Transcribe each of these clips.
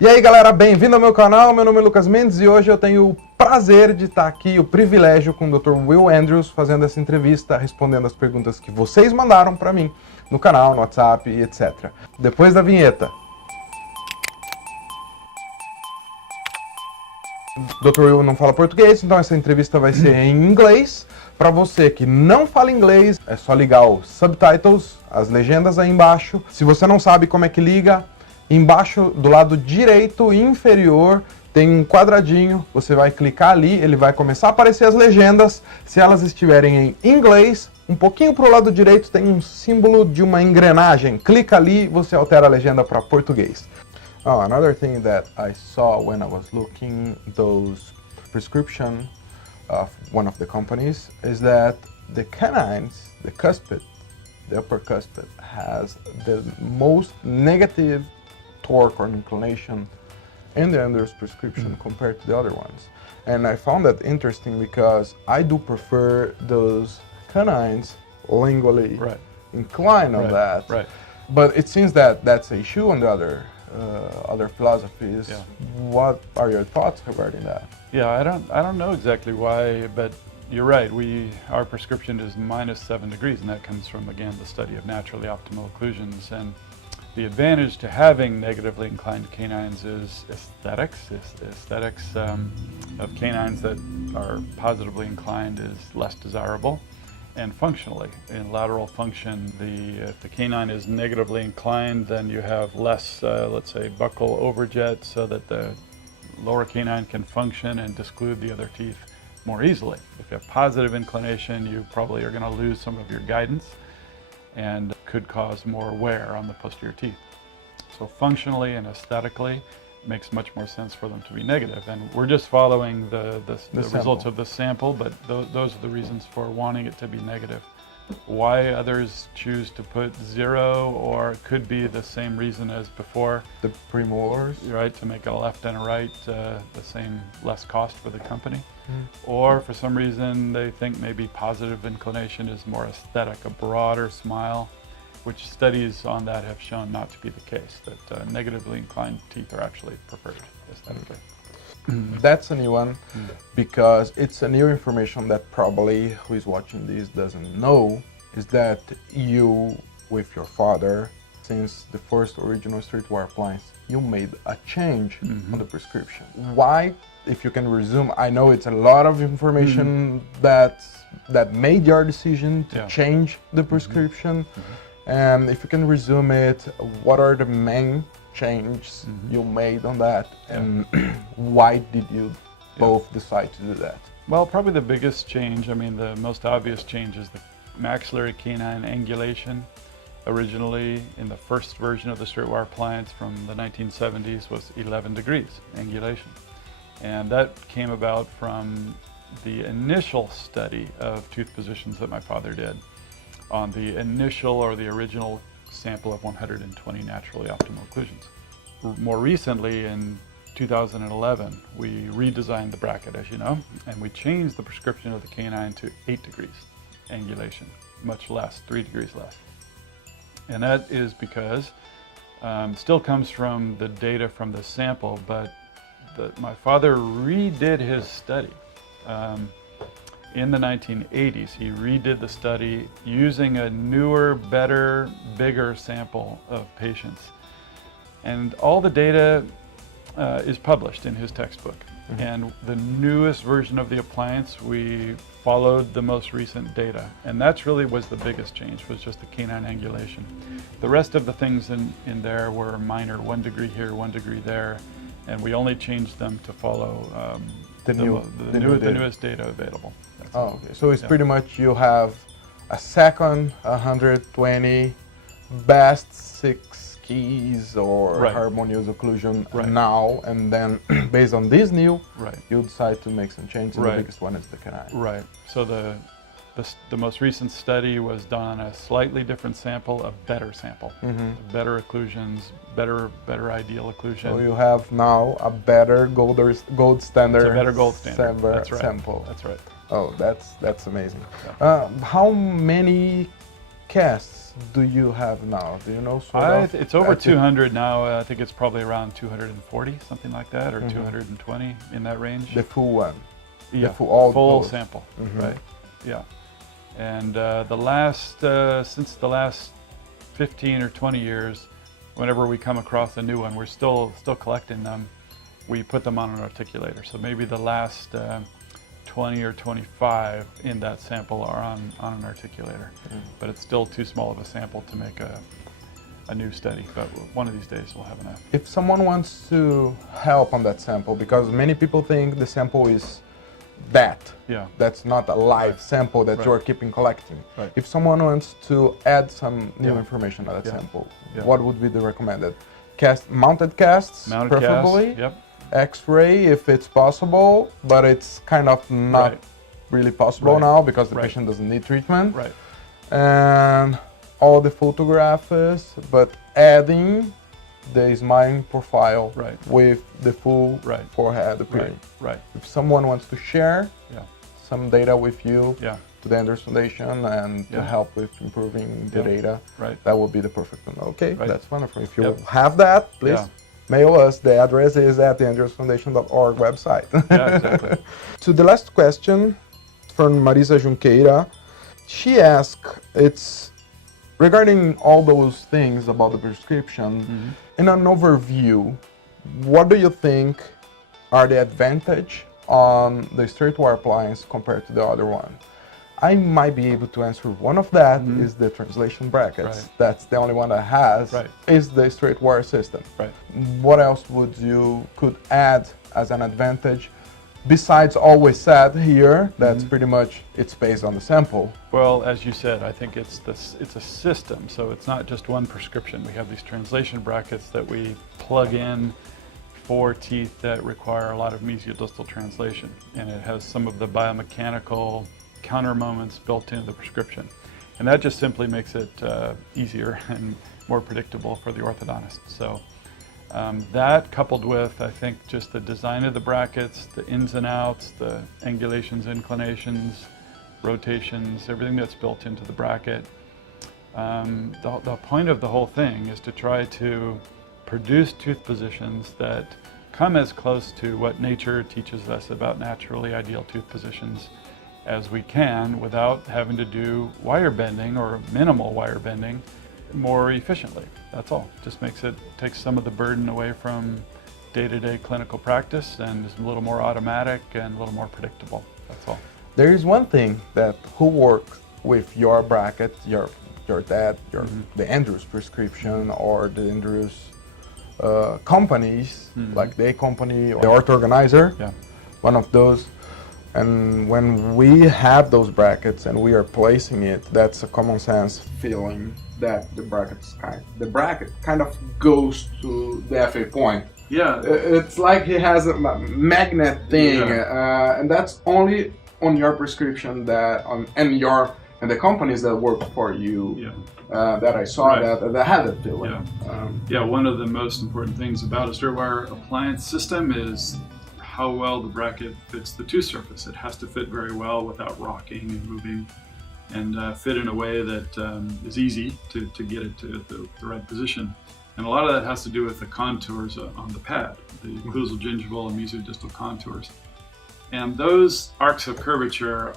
E aí galera, bem-vindo ao meu canal, meu nome é Lucas Mendes e hoje eu tenho o prazer de estar aqui, o privilégio com o Dr. Will Andrews fazendo essa entrevista, respondendo as perguntas que vocês mandaram para mim no canal, no WhatsApp e etc. Depois da vinheta. Dr. Will não fala português, então essa entrevista vai ser em inglês. Para você que não fala inglês, é só ligar os subtitles, as legendas aí embaixo. Se você não sabe como é que liga, embaixo do lado direito inferior tem um quadradinho, você vai clicar ali, ele vai começar a aparecer as legendas. Se elas estiverem em inglês, um pouquinho para o lado direito tem um símbolo de uma engrenagem. Clica ali, você altera a legenda para português. Oh, another thing that I saw when I was looking those prescription of one of the companies is that the canines, the cuspid, the upper cuspid, has the most negative torque or inclination in the Anders prescription compared to the other ones. And I found that interesting because I do prefer those canines lingually inclined on that. Right. But it seems that that's an issue on the other philosophies. Yeah. What are your thoughts regarding that? Yeah, I don't know exactly why, but you're right. Our prescription is -7 degrees, and that comes from, again, the study of naturally optimal occlusions. And the advantage to having negatively inclined canines is aesthetics. Aesthetics of canines that are positively inclined is less desirable. And functionally, in lateral function, if the canine is negatively inclined, then you have less, let's say, buccal overjet, so that the lower canine can function and disclude the other teeth more easily. If you have positive inclination, you probably are going to lose some of your guidance and could cause more wear on the posterior teeth. So functionally and aesthetically, it makes much more sense for them to be negative. And we're just following the results of the sample, but those are the reasons for wanting it to be negative. Why others choose to put 0, or it could be the same reason as before. The premolars? Right, to make a left and a right, the same, less cost for the company. Or for some reason they think maybe positive inclination is more aesthetic, a broader smile, which studies on that have shown not to be the case, that negatively inclined teeth are actually preferred aesthetically. That's a new one, because it's a new information that probably who is watching this doesn't know, is that you, with your father, since the first original streetwear appliance, you made a change on the prescription. Why, if you can resume, I know it's a lot of information that made your decision to change the prescription, and if you can resume it, what are the main changes you made on that, and why did you both decide to do that? Well, probably the biggest change, I mean the most obvious change, is the maxillary canine angulation. Originally, in the first version of the streetwear appliance from the 1970s, was 11 degrees angulation. And that came about from the initial study of tooth positions that my father did on the initial or the original sample of 120 naturally optimal occlusions. More recently, in 2011, we redesigned the bracket, as you know, and we changed the prescription of the canine to 8 degrees angulation, much less, 3 degrees less. And that is because, still comes from the data from the sample, but my father redid his study. In the 1980s, he redid the study using a newer, better, bigger sample of patients. And all the data is published in his textbook. And the newest version of the appliance, we followed the most recent data. And that's really was the biggest change, was just the canine angulation. The rest of the things in there were minor, 1 degree here, 1 degree there. And we only changed them to follow the newest data available. Oh, okay. So it's pretty much you have a second 120 best 6 keys or harmonious occlusion now, and then based on this new, you decide to make some changes. The biggest one is the canine. Right. So the most recent study was done on a slightly different sample, a better sample, better occlusions, better ideal occlusion. So you have now a better gold standard. It's a better gold standard. Sample. That's right. Oh, that's amazing. How many casts do you have now? Do you know? Sort of? It's over 200 now. I think it's probably around 240, something like that, or 220 in that range. The full one. Yeah, the full full sample, right? Yeah, and since the last 15 or 20 years, whenever we come across a new one, we're still collecting them. We put them on an articulator. So maybe the last 20 or 25 in that sample are on an articulator, but it's still too small of a sample to make a new study. But one of these days we'll have enough. If someone wants to help on that sample, because many people think the sample is that's not a live sample that you're keeping collecting. Right. If someone wants to add some new information on that sample, what would be the recommended? Mounted casts, preferably. Yep. X-ray if it's possible, but it's kind of not really possible now because the patient doesn't need treatment. Right. And all the photographs, but adding the smile profile with the full forehead appearing. Right. If someone wants to share some data with you to the Anders Foundation and to help with improving the data, that would be the perfect one. Okay, that's wonderful. If you have that, please mail us. The address is at the andersfoundation.org website. Yeah, exactly. To the last question from Marisa Junqueira, she asked, it's regarding all those things about the prescription, in an overview, what do you think are the advantage on the straight wire appliance compared to the other one? I might be able to answer one of that is the translation brackets. That's the only one that has is the straight wire system. What else would you could add as an advantage besides always said here? That's pretty much it's based on the sample. Well, as you said, I think it's a system. So it's not just one prescription. We have these translation brackets that we plug in for teeth that require a lot of mesiodistal translation, and it has some of the biomechanical counter moments built into the prescription, and that just simply makes it easier and more predictable for the orthodontist. So that coupled with, I think, just the design of the brackets, the ins and outs, the angulations, inclinations, rotations, everything that's built into the bracket. The point of the whole thing is to try to produce tooth positions that come as close to what nature teaches us about naturally ideal tooth positions as we can without having to do wire bending or minimal wire bending more efficiently. That's all. Just takes some of the burden away from day-to-day clinical practice and is a little more automatic and a little more predictable. That's all. There is one thing that who works with your bracket, your dad, the Andrews prescription or the Andrews companies, like the company or the ortho organizer, one of those. And when we have those brackets and we are placing it, that's a common sense feeling that the bracket kind of goes to the FA point. Yeah. It's like he has a magnet thing, and that's only on your prescription and the companies that work for you that I saw that had that feeling. One of the most important things about a straight wire appliance system is how well the bracket fits the tooth surface. It has to fit very well without rocking and moving, and fit in a way that is easy to get it to the right position. And a lot of that has to do with the contours on the pad, the occlusal, gingival, and mesiodistal contours. And those arcs of curvature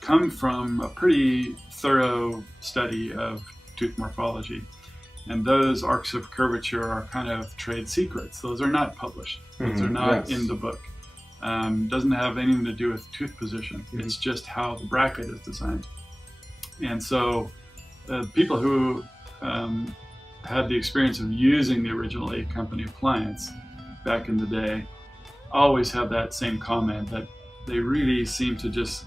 come from a pretty thorough study of tooth morphology. And those arcs of curvature are kind of trade secrets. Those are not published. Those are not in the book. Doesn't have anything to do with tooth position. It's just how the bracket is designed. And so people who had the experience of using the original 8 company appliance back in the day always have that same comment, that they really seem to just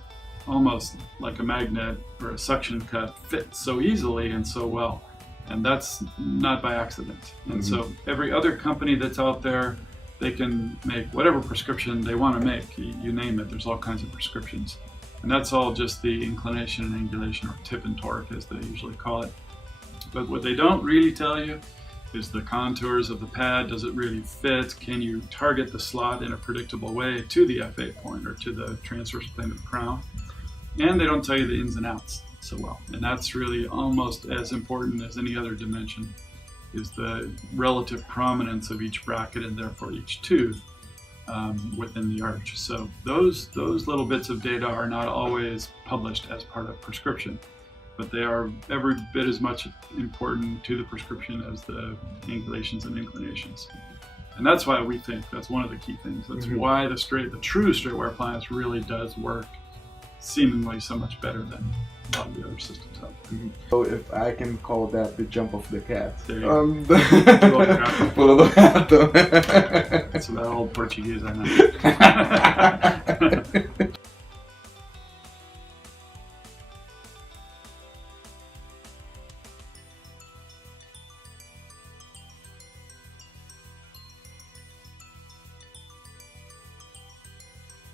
almost like a magnet or a suction cut fit so easily and so well. And that's not by accident. And so every other company that's out there, they can make whatever prescription they want to make. You name it, there's all kinds of prescriptions. And that's all just the inclination and angulation, or tip and torque as they usually call it. But what they don't really tell you is the contours of the pad. Does it really fit? Can you target the slot in a predictable way to the FA point or to the transverse plane of the crown? And they don't tell you the ins and outs. so well. And that's really almost as important as any other dimension, is the relative prominence of each bracket and therefore each tooth within the arch. So those little bits of data are not always published as part of prescription, but they are every bit as much important to the prescription as the angulations and inclinations. And that's why we think that's one of the key things. That's why the true straight wire appliance really does work seemingly so much better than a lot of the other systems out there. So if I can call that the jump of the cat. There you go. Pulo do gato. That's that old Portuguese I know.